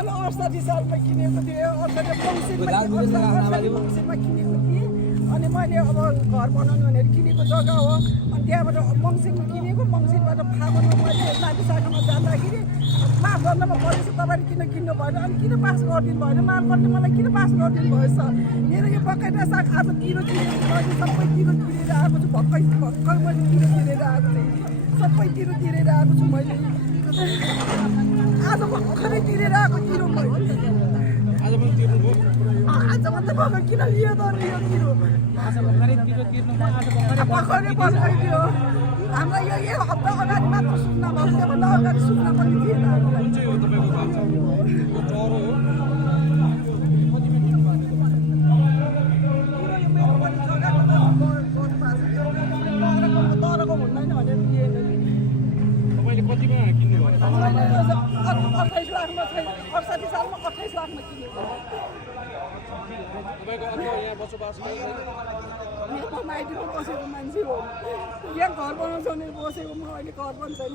मैले 68 सालमा किनेको थिएँ, मङ्सिरमा किनेको थिएँ। अनि मैले अब घर बनाउनु भनेर किनेको जग्गा हो। अनि त्यहाँबाट मङ्सिरमा किनेको, मङ्सिरबाट फागुनमा मैले साथीसाथीमा जाँदाखेरि माफ गर्नमा परेछ, तपाईँले किन किन्नु भएन, अनि किन पास गरिदिनु भएन, मालपट्टि मलाई किन पास गरिदिनु भएछ। मेरो यो बकैटा साग आज किलो किनेको मैले सबै किलो तिरेर आएको छु, भर्खर मैले किलो तिरेर आएको छु, सबै किलो तिरेर आएको छु मैले। आज भर्खरै तिरेर आएको किलो मैले। आज मात्रै भर्खर किन लियो त यो किलो भर्खरै बनाइदियो। हामीलाई यो हप्ता अगाडि मात्र सुन्न भयो, त्योभन्दा अगाडि सुन्न पनि थिएन हामीलाई। तरको हुँदैन भनेर दिएन नि। 28 लाखमा 68 सालमा 28 लाखमा किनेको। माइतीमा बसेको मान्छे हो, यहाँ घर बनाउँछ भने बसेको, म अहिले घर पनि छैन।